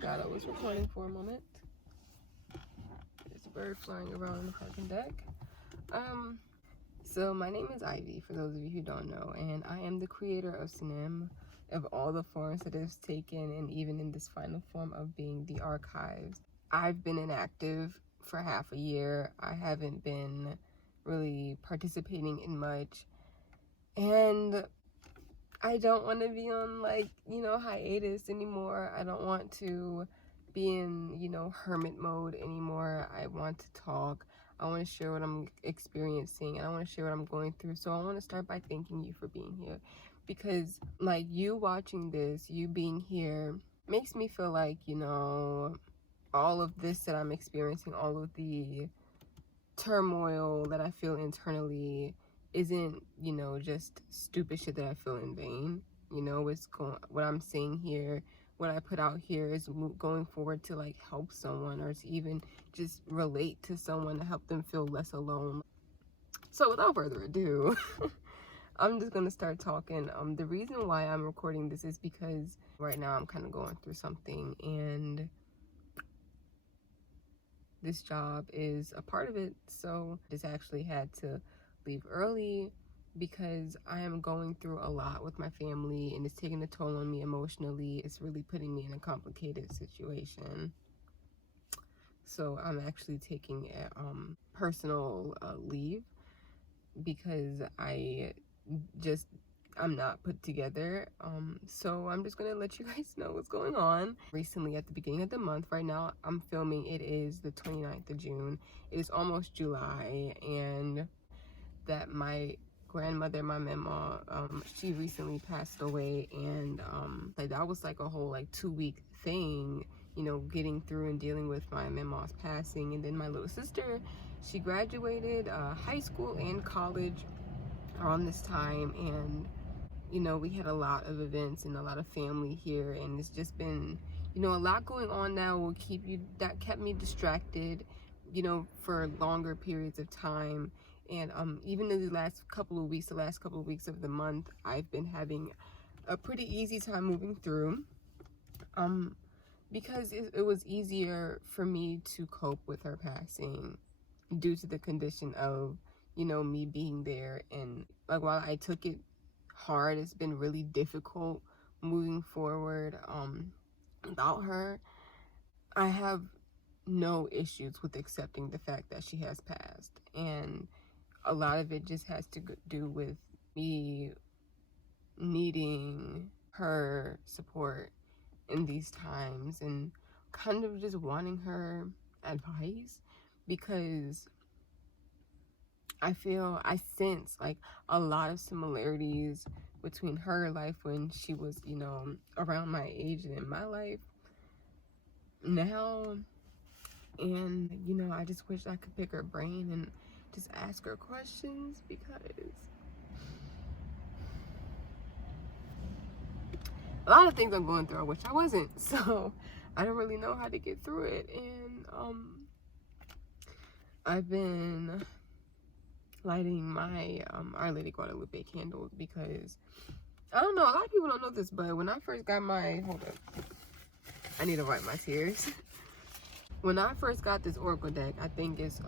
forgot I was recording for a moment. There's a bird flying around on the parking deck. So my name is Ivy, for those of you who don't know, and I am the creator of Senim, of all the forms that it's taken, and even in this final form of being the archives. I've been inactive for half a year. I haven't been really participating in much, and I don't want to be on, like, hiatus anymore. I don't want to be in, hermit mode anymore. I want to talk. I want to share what I'm experiencing, and I want to share what I'm going through. So I want to start by thanking you for being here, because, like, you watching this, you being here, makes me feel like, all of this that I'm experiencing, all of the turmoil that I feel internally isn't, just stupid shit that I feel in vain. What I'm saying here, what I put out here is going forward to, like, help someone, or to even just relate to someone, to help them feel less alone. So without further ado, I'm just gonna start talking. The reason why I'm recording this is because right now I'm kind of going through something, and this job is a part of it. So I just actually had to leave early because I am going through a lot with my family, and it's taking a toll on me emotionally. It's really putting me in a complicated situation. So I'm actually taking a personal leave because I'm not put together. So I'm just gonna let you guys know what's going on. Recently, at the beginning of the month, right now I'm filming, it is the 29th of June. It is almost July, and that my grandmother, my mama, she recently passed away, and like that was like a whole like 2-week thing, getting through and dealing with my mama's passing. And then my little sister, she graduated high school and college around this time, and we had a lot of events and a lot of family here, and it's just been, a lot going on now. That kept me distracted, for longer periods of time. And even in the last couple of weeks of the month, I've been having a pretty easy time moving through, because it was easier for me to cope with her passing due to the condition of, me being there. And like, while I took it hard, it's been really difficult moving forward without her. I have no issues with accepting the fact that she has passed, and a lot of it just has to do with me needing her support in these times, and kind of just wanting her advice, because I sense like a lot of similarities between her life when she was, around my age, and in my life now. And, I just wish I could pick her brain and just ask her questions, because a lot of things I'm going through I wish I wasn't. So I don't really know how to get through it. And I've been lighting my Our Lady Guadalupe candles, because I don't know, a lot of people don't know this, but when I first got hold up, I need to wipe my tears. When I first got this oracle deck, I think it's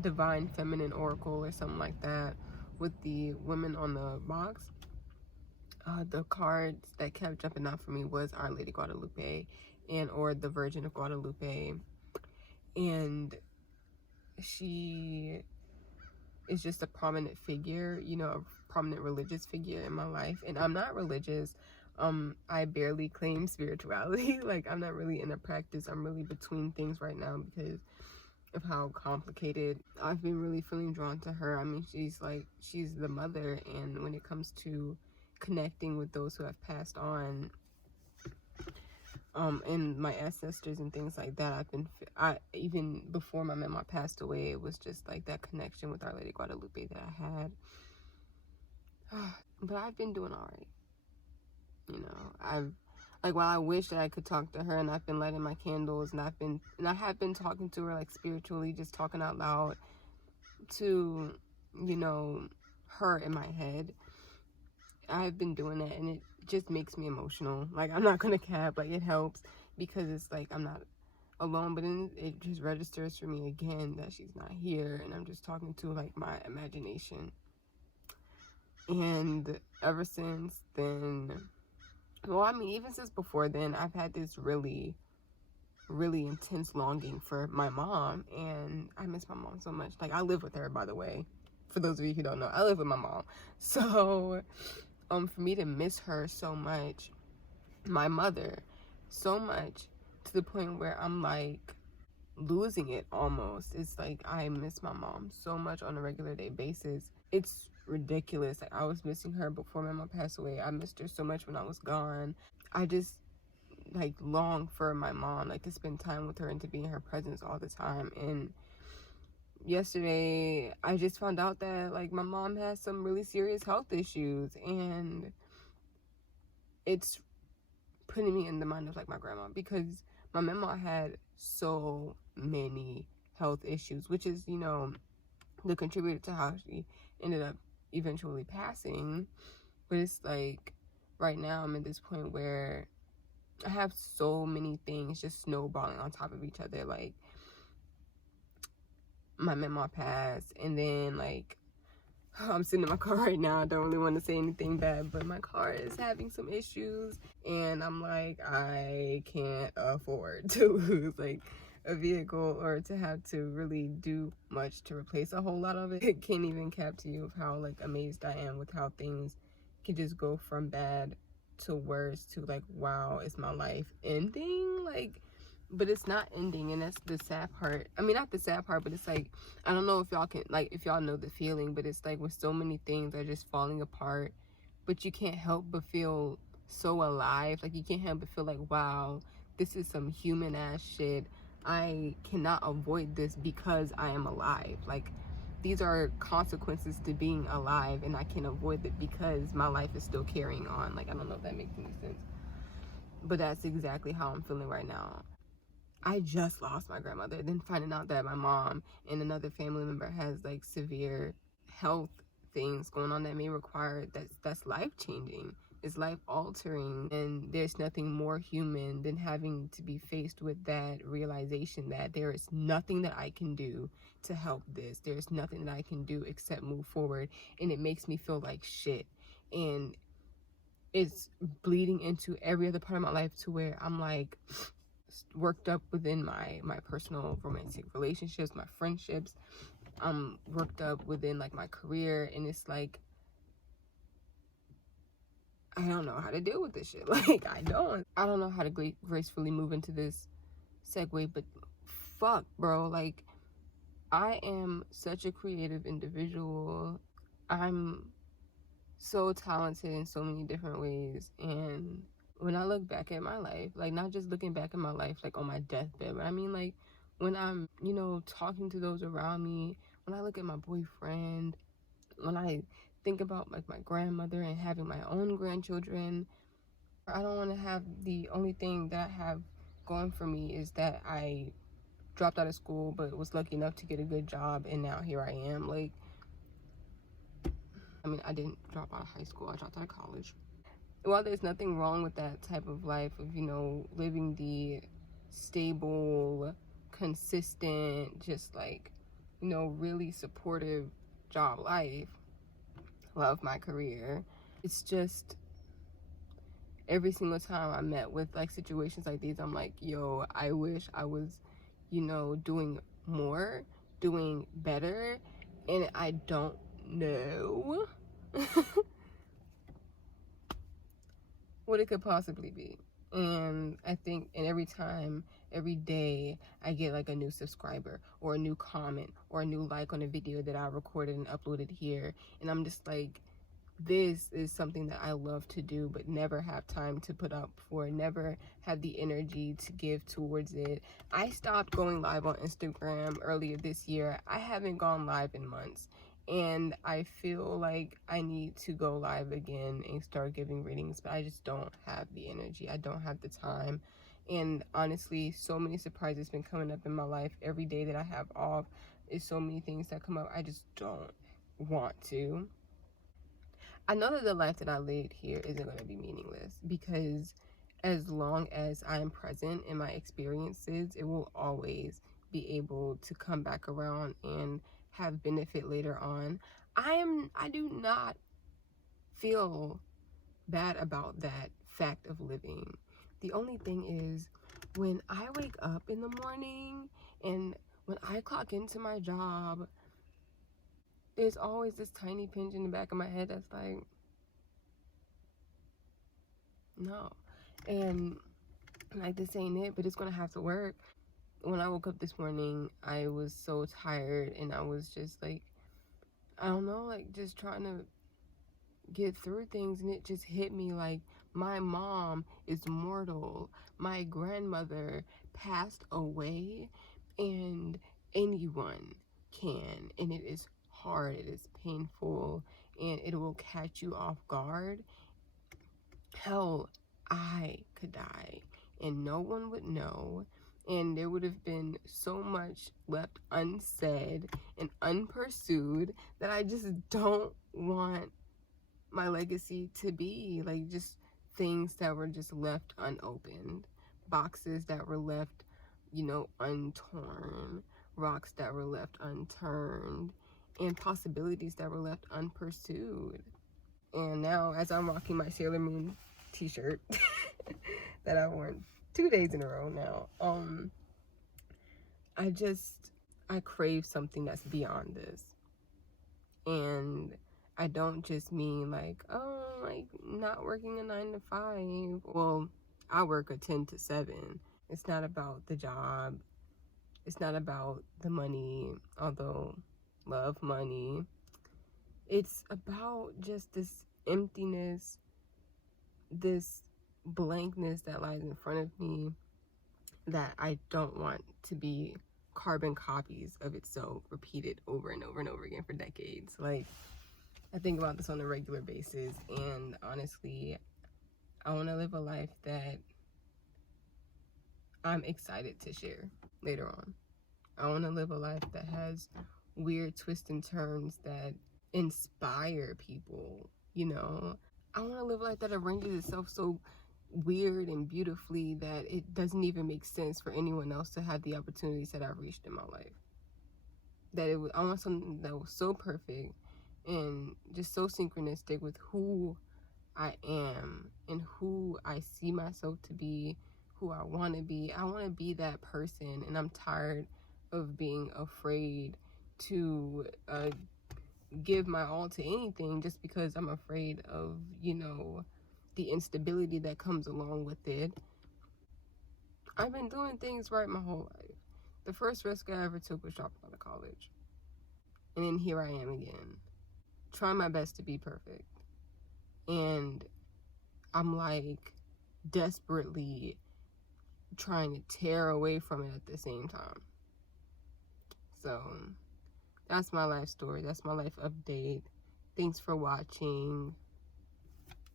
Divine Feminine Oracle or something like that, with the women on the box. The cards that kept jumping out for me was Our Lady Guadalupe or the Virgin of Guadalupe, and she is just a prominent figure, a prominent religious figure in my life. And I'm not religious. I barely claim spirituality. Like, I'm not really in a practice. I'm really between things right now because of how complicated. I've been really feeling drawn to her. I mean, she's the mother, and when it comes to connecting with those who have passed on, and my ancestors and things like that, even before my mama passed away, it was just like that connection with Our Lady Guadalupe that I had. But I've been doing all right. While I wish that I could talk to her, and I've been lighting my candles, and I have been talking to her, like, spiritually, just talking out loud to, her in my head. I've been doing that, and it just makes me emotional. Like, I'm not gonna cap, like, it helps. because it's like I'm not alone, but then it just registers for me again that she's not here, and I'm just talking to like my imagination. And ever since then, well, I mean, even since before then, I've had this really, really intense longing for my mom, and I miss my mom so much. Like, I live with her, by the way. For those of you who don't know, I live with my mom. So, for me to miss her so much, my mother, so much, to the point where I'm like losing it almost. It's like I miss my mom so much on a regular day basis. It's ridiculous. Like, I was missing her before my mom passed away. I missed her so much when I was gone. I just like long for my mom, like to spend time with her and to be in her presence all the time. And yesterday I just found out that like my mom has some really serious health issues, and it's putting me in the mind of like my grandma, because my mama had so many health issues, which is, you know, the contributor to how she ended up eventually passing. But it's like right now I'm at this point where I have so many things just snowballing on top of each other. Like, my mama passed, and then like I'm sitting in my car right now. I don't really want to say anything bad, but my car is having some issues, and I'm like, I can't afford to lose like a vehicle or to have to really do much to replace a whole lot of it. It can't even cap to you of how like amazed I am with how things can just go from bad to worse to like, wow, is my life ending? Like, but it's not ending, and that's the sad part. I mean, not the sad part, but it's like, I don't know if y'all can, like, if y'all know the feeling, but it's like when so many things are just falling apart, but you can't help but feel so alive. Like, you can't help but feel like, wow, this is some human ass shit. I cannot avoid this because I am alive. Like, these are consequences to being alive, and I can avoid it because my life is still carrying on. Like, I don't know if that makes any sense, but that's exactly how I'm feeling right now. I just lost my grandmother, then finding out that my mom and another family member has like severe health things going on that may require that's life changing, it's life altering, and there's nothing more human than having to be faced with that realization that there is nothing that I can do to help this. There's nothing that I can do except move forward, and it makes me feel like shit, and it's bleeding into every other part of my life to where I'm like worked up within my personal romantic relationships, my friendships. I'm worked up within like my career, and it's like I don't know how to deal with this shit. Like, I don't know how to gracefully move into this segue, but fuck, bro, like, I am such a creative individual. I'm so talented in so many different ways, and when I look back at my life, like, not just looking back at my life like on my deathbed, but I mean like when I'm, you know, talking to those around me, when I look at my boyfriend, when I think about like my grandmother and having my own grandchildren, I don't want to have the only thing that I have going for me is that I dropped out of school but was lucky enough to get a good job, and now here I am. Like, I mean, I didn't drop out of high school, I dropped out of college. While there's nothing wrong with that type of life of, you know, living the stable, consistent, just like, you know, really supportive job life, love my career, it's just every single time I met with like situations like these, I'm like, yo, I wish I was, you know, doing more, doing better, and I don't know what it could possibly be. And I think, and every time, every day, I get like a new subscriber or a new comment or a new like on a video that I recorded and uploaded here, and I'm just like, this is something that I love to do but never have time to put up for, never have the energy to give towards it. I stopped going live on Instagram earlier this year. I haven't gone live in months, and I feel like I need to go live again and start giving readings, but I just don't have the energy. I don't have the time. And honestly, so many surprises been coming up in my life. Every day that I have off is so many things that come up. I just don't want to. I know that the life that I lived here isn't going to be meaningless, because as long as I am present in my experiences, it will always be able to come back around and have benefit later on. I do not feel bad about that fact of living. The only thing is, when I wake up in the morning and when I clock into my job, there's always this tiny pinch in the back of my head that's like, no. And like, this ain't it, but it's gonna have to work. When I woke up this morning, I was so tired and I was just like, I don't know, like just trying to get through things, and it just hit me like, my mom is mortal, my grandmother passed away, and anyone can, and it is hard, it is painful, and it will catch you off guard. Hell, I could die and no one would know, and there would have been so much left unsaid and unpursued that I just don't want my legacy to be. Like, just things that were just left unopened, boxes that were left, untorn, rocks that were left unturned, and possibilities that were left unpursued. And now, as I'm rocking my Sailor Moon t-shirt that I've worn 2 days in a row now, I crave something that's beyond this. And I don't just mean like, oh, like not working a 9 to 5. Well, I work a 10 to 7. It's not about the job. It's not about the money, although love money. It's about just this emptiness, this blankness that lies in front of me that I don't want to be carbon copies of itself repeated over and over and over again for decades. Like, I think about this on a regular basis, and honestly, I want to live a life that I'm excited to share later on. I want to live a life that has weird twists and turns that inspire people, I want to live a life that arranges itself so weird and beautifully that it doesn't even make sense for anyone else to have the opportunities that I've reached in my life. I want something that was so perfect and just so synchronistic with who I am and who I see myself to be, who I want to be. I want to be that person, and I'm tired of being afraid to give my all to anything just because I'm afraid of, the instability that comes along with it. I've been doing things right my whole life. The first risk I ever took was dropping out of college. And then here I am again, trying my best to be perfect. And I'm like desperately trying to tear away from it at the same time. So that's my life story. That's my life update. Thanks for watching.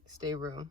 Stay real.